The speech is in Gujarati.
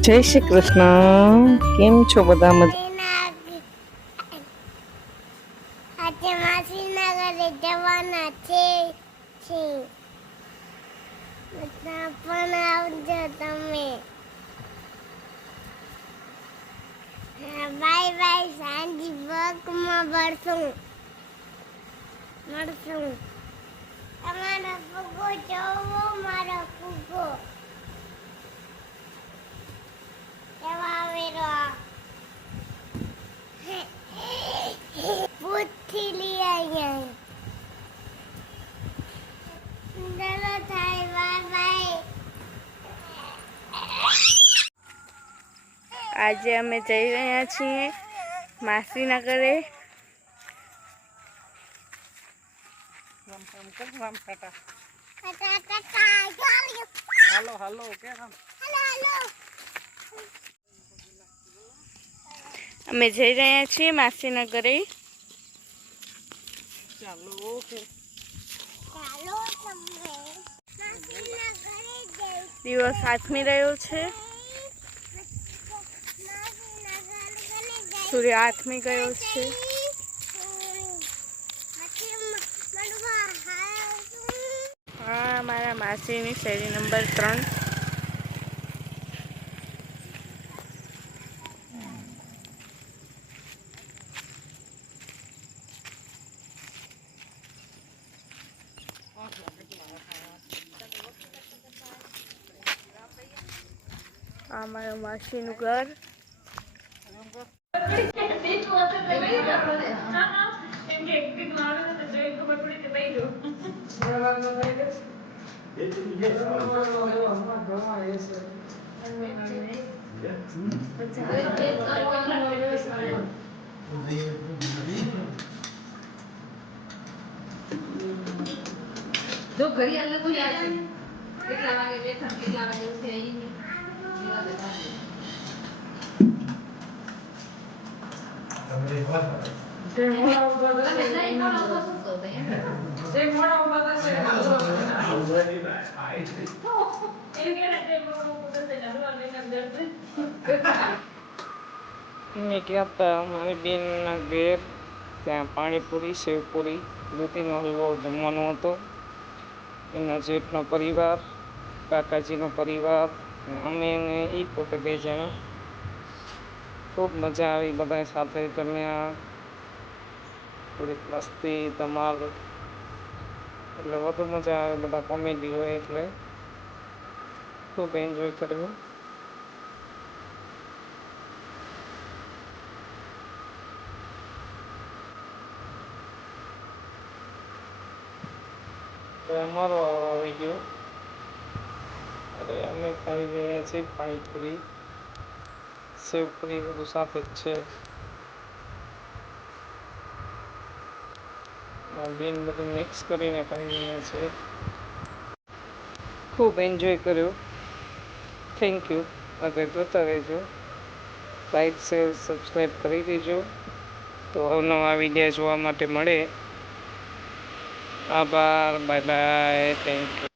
જય શ્રી કૃષ્ણ. કેમ છો બધા મજા છે છે. પણ આવજો તમે. બાય બાય, સાંજે બકમાં મળશું. મળશું. તમારો ફૂગો જોવો આજે અમે જઈ રહ્યા છીએ માસીના ઘરે ટાટા ટાટા ચાલ્યો હાલો હાલો કેમ? હાલો હાલો અમે જઈ રહ્યા છીએ માસીના ઘરે ચાલો ઓકે. ચાલો તમે માસીના ઘરે જઈ દિવસ આથમી રહ્યો છે માસીના ઘરે જઈ સૂર્ય આથમી ગયો છે. હા મારા માસીની શેરી નંબર ત્રણ. આ મારા માસીનું ઘર. જો ઘડી હાલે તો યાદ છે. કેટલા વાગે બેઠા ને કેટલા વાગે ઉઠ્યા ઈ નહીં. એવા બધા છે. તમે નહીં મળો તો શું કહો તમે? મેં ગયા હતા મારી બેનના ઘેર ત્યાં પાણીપુરી સેવપુરી દૂધીનો હલવો જમવાનો હતો. એના જેઠનો પરિવાર કાકાજીનો પરિવાર અમે ને એ પોતે બે જણા. ખૂબ મજા આવી બધા સાથે જમ્યા થોડીક મસ્તી, ધમાલ, એટલે વધુ મજા આવે બધા કોમેડી હોય એટલે. ખૂબ એન્જોય કર્યું. અમારો આવી ગયો. અરે અમે ખાઈ રહ્યા છીએ પાણીપુરી. સેવપુરી બધું સાથે જ છે બેન બધું મિક્સ કરીને ખાઈ છે ખૂબ એન્જોય કર્યો થેન્ક યુ આગળ જોતા રહેજો લાઈક શેર સબસ્ક્રાઈબ કરી દેજો તો અવનવા વીડિયો જોવા માટે મળે આભાર બાય બાય થેન્ક યુ